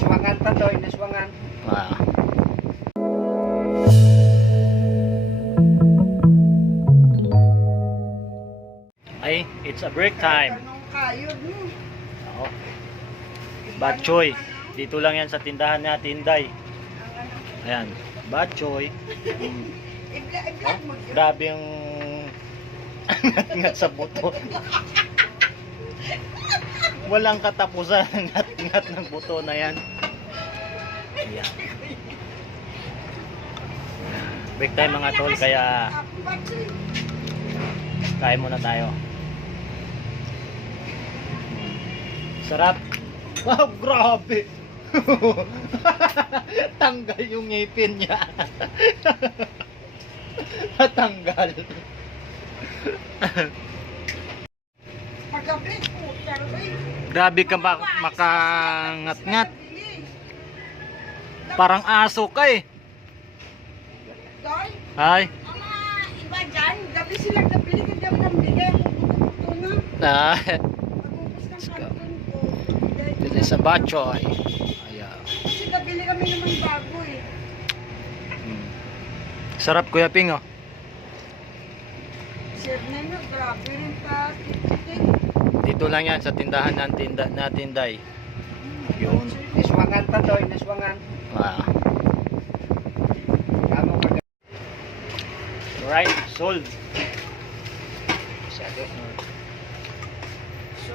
Niswangan ta to, niswangan. Ah. Ay, it's a break time. Oo. Batchoy. Dito lang yan sa tindahan natin, Day. Ayan. Batchoy. Mm. I-vlog mo. Grabe yung ngat sa buto. Walang katapusan ang ngat-ngat ng buto na yan. Ayan. Break time mga tol, kaya kain muna tayo. Sarap. Wow, grabe. Tanggal yung ngipin niya. Natanggal. Ay. Grabe ka ba makangat-ngat. Parang aso ka eh. Doy, Ay. ang mga iba dyan, gabi sila nabili ka dyan ng bigay. Ah, dito sa Batchoy. Ayan. Kasi nabili kami naman bago eh. Mm. Sarap Kuya Ping oh. Sir na grabe rin pa. Titik. Dito lang yan sa tindahan natin, da, natin Day. Yun. Niswangan ta to, niswangan. Ah. Kamo ka Right, sold. So,